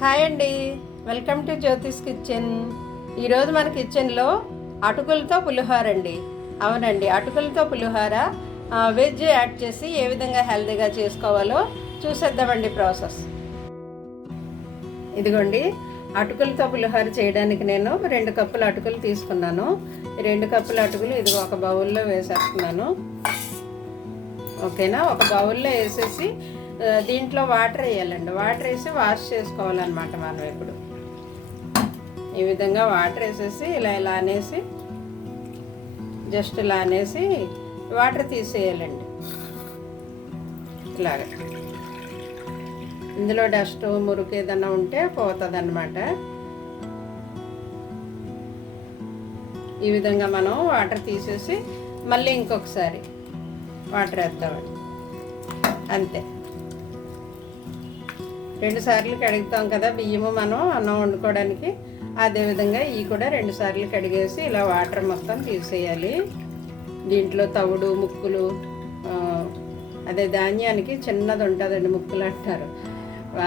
Hi అండి, welcome to Jyothish kitchen. ఈరోజు మన కిచెన్లో అటుకులతో పులిహోర అండి. అవునండి, అటుకులతో పులిహోర వెజ్ యాడ్ చేసి ఏ విధంగా హెల్తీగా చేసుకోవాలో చూసేద్దామండి ప్రాసెస్. ఇదిగోండి, అటుకులతో పులిహోర చేయడానికి నేను 2 కప్పుల అటుకులు తీసుకున్నాను. 2 కప్పుల అటుకులు ఇదిగో ఒక బౌల్లో వేసేస్తున్నాను. ఓకేనా, ఒక బౌల్లో వేసేసి దీంట్లో వాటర్ వేయాలండి. వాటర్ వేసి వాష్ చేసుకోవాలన్నమాట. మనం ఇప్పుడు ఈ విధంగా వాటర్ వేసేసి ఇలా అనేసి జస్ట్ ఇలా అనేసి వాటర్ తీసేయాలండి. ఇలాగ ఇందులో డస్ట్ మురికి ఏదన్నా ఉంటే పోతుంది అన్నమాట. ఈ విధంగా మనం వాటర్ తీసేసి మళ్ళీ ఇంకొకసారి వాటర్ వేద్దామండి. అంతే, 2 సార్లు కడుగుతాం కదా బియ్యము మనం అన్నం వండుకోవడానికి. అదేవిధంగా ఇవి కూడా 2 సార్లు కడిగేసి ఇలా వాటర్ మొత్తం తీసేయాలి. దీంట్లో తవుడు ముక్కులు, అదే ధాన్యానికి చిన్నది ఉంటుందండి ముక్కులు అంటారు,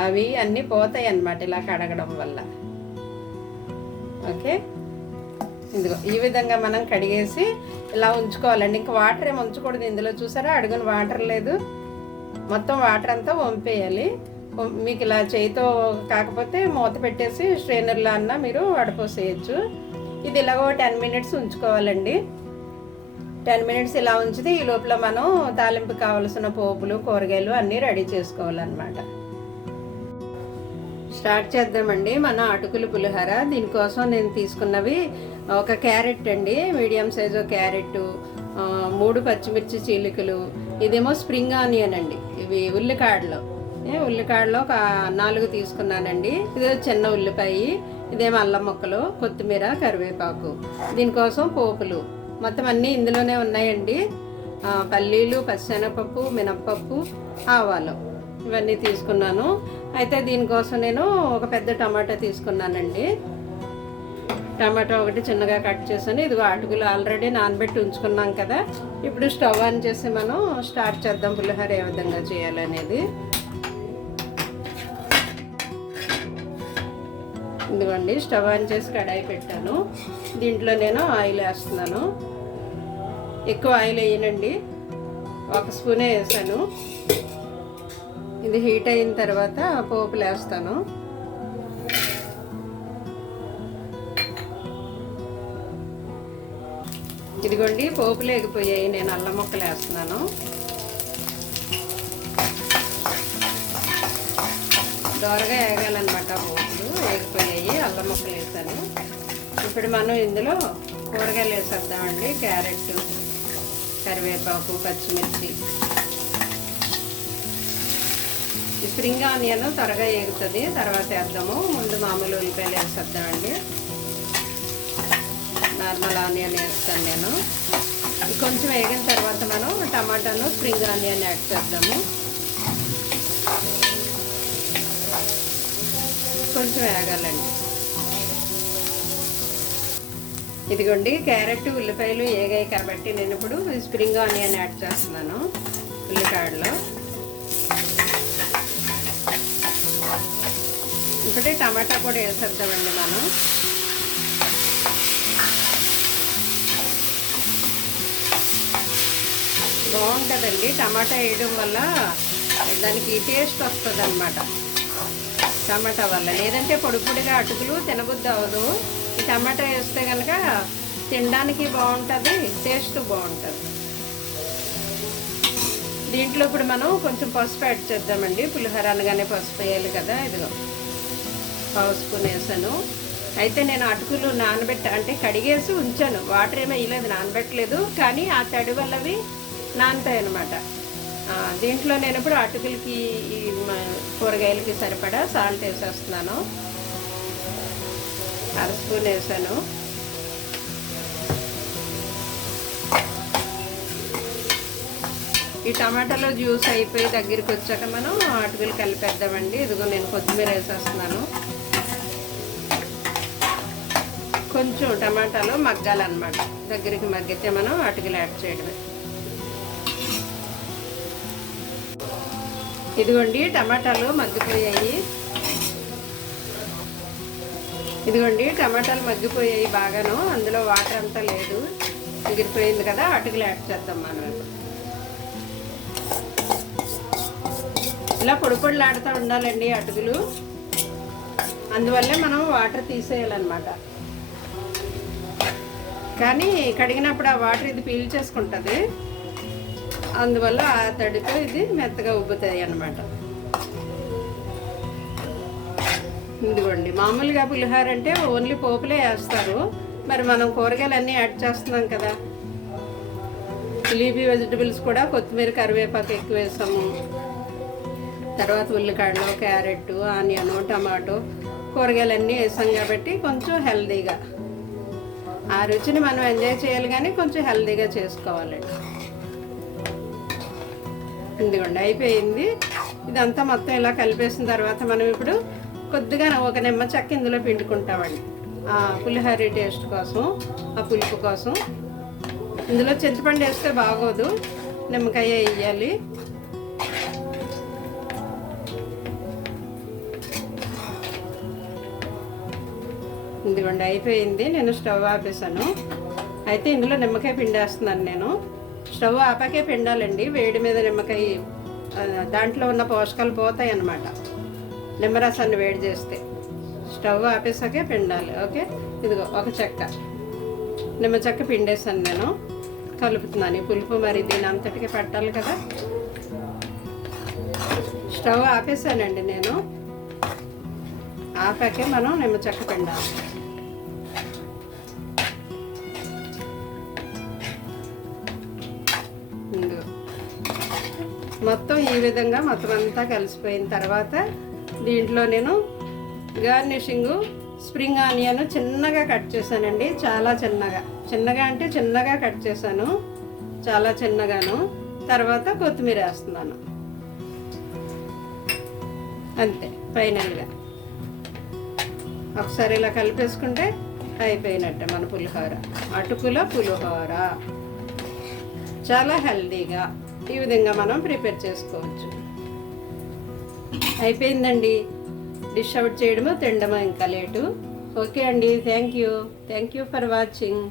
అవి అన్నీ పోతాయి అన్నమాట ఇలా కడగడం వల్ల. ఓకే, ఇదిగో ఈ విధంగా మనం కడిగేసి ఇలా ఉంచుకోవాలండి. ఇంకా వాటర్ ఏమి ఉంచకూడదు ఇందులో. చూసారా, అడుగున వాటర్ లేదు, మొత్తం వాటర్ అంతా వంపేయాలి. మీకు ఇలా చేయితో కాకపోతే మూత పెట్టేసి స్ట్రైనర్లో అన్నా మీరు వడపోసేయచ్చు. ఇది ఇలాగో 10 మినిట్స్ ఉంచుకోవాలండి. 10 మినిట్స్ ఇలా ఉంచితే ఈ లోపల మనం తాలింపు కావలసిన పోపులు కూరగాయలు అన్నీ రెడీ చేసుకోవాలన్నమాట. స్టార్ట్ చేద్దామండి మన అటుకులు పులిహోర. దీనికోసం నేను తీసుకున్నవి ఒక క్యారెట్ అండి, మీడియం సైజు క్యారెట్, 3 పచ్చిమిర్చి చీలికలు, ఇదేమో స్ప్రింగ్ ఆనియన్ అండి, ఇవి ఉల్లికాడలు ఒక 4 తీసుకున్నానండి. ఇది చిన్న ఉల్లిపాయ, ఇదేమో అల్లం ముక్కలు, కొత్తిమీర, కరివేపాకు. దీనికోసం పోపులు మొత్తం అన్నీ ఇందులోనే ఉన్నాయండి. పల్లీలు, పచ్చిశనగపప్పు, మినప్పప్పు, ఆవాలు ఇవన్నీ తీసుకున్నాను. అయితే దీనికోసం నేను ఒక పెద్ద టమాటా తీసుకున్నానండి. టమాటా ఒకటి చిన్నగా కట్ చేసాను. ఇదిగో అటుకులు ఆల్రెడీ నానబెట్టి ఉంచుకున్నాం కదా. ఇప్పుడు స్టవ్ ఆన్ చేసి మనం స్టార్ట్ చేద్దాం పులిహోర ఏ విధంగా చేయాలనేది. ఇదిగోండి, స్టవ్ ఆన్ చేసి కడాయి పెట్టాను. దీంట్లో నేను ఆయిల్ వేస్తున్నాను. ఎక్కువ ఆయిల్ వేయనండి, 1 స్పూనే వేసాను. ఇది హీట్ అయిన తర్వాత పోపులు వేస్తాను. ఇదిగోండి, పోపులు ఎగిపోయాయి. నేను అల్లం ముక్కలు వేస్తున్నాను. దోరగా వేగాలన్నమాట. పోపులు వేగిపోయాయి, అల్లం ముక్కలు వేసాను. ఇప్పుడు మనం ఇందులో కూరగాయలు వేసేద్దామండి. క్యారెట్, కరివేపాకు, పచ్చిమిర్చి, స్ప్రింగ్ ఆనియన్ త్వరగా వేగుతుంది, తర్వాత వేద్దాము. ముందు మామూలు ఉల్లిపాయలు వేసేద్దామండి. నార్మల్ ఆనియన్ వేస్తాను నేను. కొంచెం వేగిన తర్వాత మనం టమాటాను, స్ప్రింగ్ ఆనియన్ యాడ్ చేద్దాము. కొంచెం వేగాలండి. ఇదిగోండి, క్యారెట్ ఉల్లిపాయలు వేగాయి కాబట్టి నేను ఇప్పుడు స్ప్రింగ్ ఆనియన్ యాడ్ చేస్తున్నాను ఉల్లికాడలో. ఇప్పుడు టమాటా కూడా వేసేద్దామండి మనం. బాగుంటుందండి టమాటా వేయడం వల్ల, దానికి టేస్ట్ వస్తుంది అన్నమాట టమాటా వల్ల. లేదంటే పొడి పొడిగా అటుకులు తినబుద్ధి అవ్వదు. ఈ టమాటా వేస్తే కనుక తినడానికి బాగుంటుంది, టేస్ట్ బాగుంటుంది. దీంట్లో ఇప్పుడు మనం కొంచెం పసుపు యాడ్ చేద్దామండి. పులిహోర అనగానే పసుపు వేయాలి కదా. ఇదిగో 1 స్పూన్ వేసాను. అయితే నేను అటుకులు అంటే కడిగేసి ఉంచాను, వాటర్ ఏమీ వేయలేదు, నానబెట్టలేదు. కానీ ఆ తడి వల్లవి నానతాయి అన్నమాట. దీంట్లో నేను ఇప్పుడు అటుకులకి కూరగాయలకి సరిపడా సాల్ట్ వేసేస్తున్నాను. 1/2 స్పూన్ వేసాను. ఈ టమాటాలో జ్యూస్ అయిపోయి దగ్గరికి వచ్చాక మనం అటుకులు కలిపేద్దామండి. ఇదిగో నేను కొత్తిమీర వేసేస్తున్నాను. కొంచెం టమాటాలో మగ్గాలన్నమాట. దగ్గరికి మగ్గితే మనం అటుకులు యాడ్ చేయడమే. ఇదిగోండి టమాటాలు మగ్గిపోయాయి. ఇదిగోండి టమాటాలు మగ్గిపోయాయి బాగాను, అందులో వాటర్ అంతా లేదు, ఎగిరిపోయింది కదా. అటుకులు యాడ్ చేద్దాం మనం ఇప్పుడు. ఇలా పొడి పొడిలాడుతూ ఉండాలండి అటుకులు, అందువల్లే మనం వాటర్ తీసేయాలన్నమాట. కానీ కడిగినప్పుడు ఆ వాటర్ ఇది పీల్చేసుకుంటుంది, అందువల్ల ఆ తడితో ఇది మెత్తగా ఉబ్బుతాయి అన్నమాట. ఇదిగోండి, మామూలుగా పులిహోర అంటే ఓన్లీ పోపులే వేస్తారు, మరి మనం కూరగాయలు అన్నీ యాడ్ చేస్తున్నాం కదా. లీఫీ వెజిటబుల్స్ కూడా కొత్తిమీర కరివేపాకు ఎక్కువ వేసాము, తర్వాత ఉల్లికాడలు, క్యారెట్, ఆనియన్, టమాటో కూరగాయలన్నీ వేసాం కాబట్టి కొంచెం హెల్తీగా ఆ రుచిని మనం ఎంజాయ్ చేయాలి, కానీ కొంచెం హెల్తీగా చేసుకోవాలండి. ఇదిగోండి అయిపోయింది. ఇదంతా మొత్తం ఇలా కలిపేసిన తర్వాత మనం ఇప్పుడు కొద్దిగా ఒక నిమ్మ చెక్క ఇందులో పిండుకుంటామండి, ఆ పులిహోర టేస్ట్ కోసం, ఆ పులుపు కోసం. ఇందులో చింతపండు వేస్తే బాగోదు, నిమ్మకాయ వేయాలి. ఇదిగోండి అయిపోయింది. నేను స్టవ్ ఆపేసాను. అయితే ఇందులో నిమ్మకాయ పిండేస్తున్నాను నేను. స్టవ్ ఆపాకే పిండాలండి, వేడి మీద నిమ్మకాయ దాంట్లో ఉన్న పోషకాలు పోతాయి అన్నమాట. నిమ్మరసాన్ని వేడి చేస్తే స్టవ్ ఆపేసాకే పిండాలి. ఓకే, ఇదిగో ఒక చెక్క నిమ్మ చెక్క పిండేసాను నేను, కలుపుతున్నాను. ఈ పులుపు మరి దీని అంతటికి పెట్టాలి కదా. స్టవ్ ఆపేసానండి నేను, ఆపాకే మనం నిమ్మ చెక్క పిండాలి. మొత్తం ఈ విధంగా మొత్తం అంతా కలిసిపోయిన తర్వాత దీంట్లో నేను గార్నిషింగ్ స్ప్రింగ్ ఆనియన్ చిన్నగా కట్ చేశానండి, చాలా చిన్నగా అంటే చిన్నగా కట్ చేశాను, చాలా చిన్నగాను. తర్వాత కొత్తిమీర వేస్తున్నాను, అంతే. ఫైనల్గా ఒకసారి ఇలా కలిపేసుకుంటే అయిపోయినట్టే మన పులిహోర, అటుకుల పులిహోర. చాలా హెల్తీగా ఈ విధంగా మనం ప్రిపేర్ చేసుకోవచ్చు. అయిపోయిందండి, డిష్ అవుట్ చేయడము, తినడము ఇంకా లేటు. ఓకే అండి, థ్యాంక్ యూ ఫర్ వాచింగ్.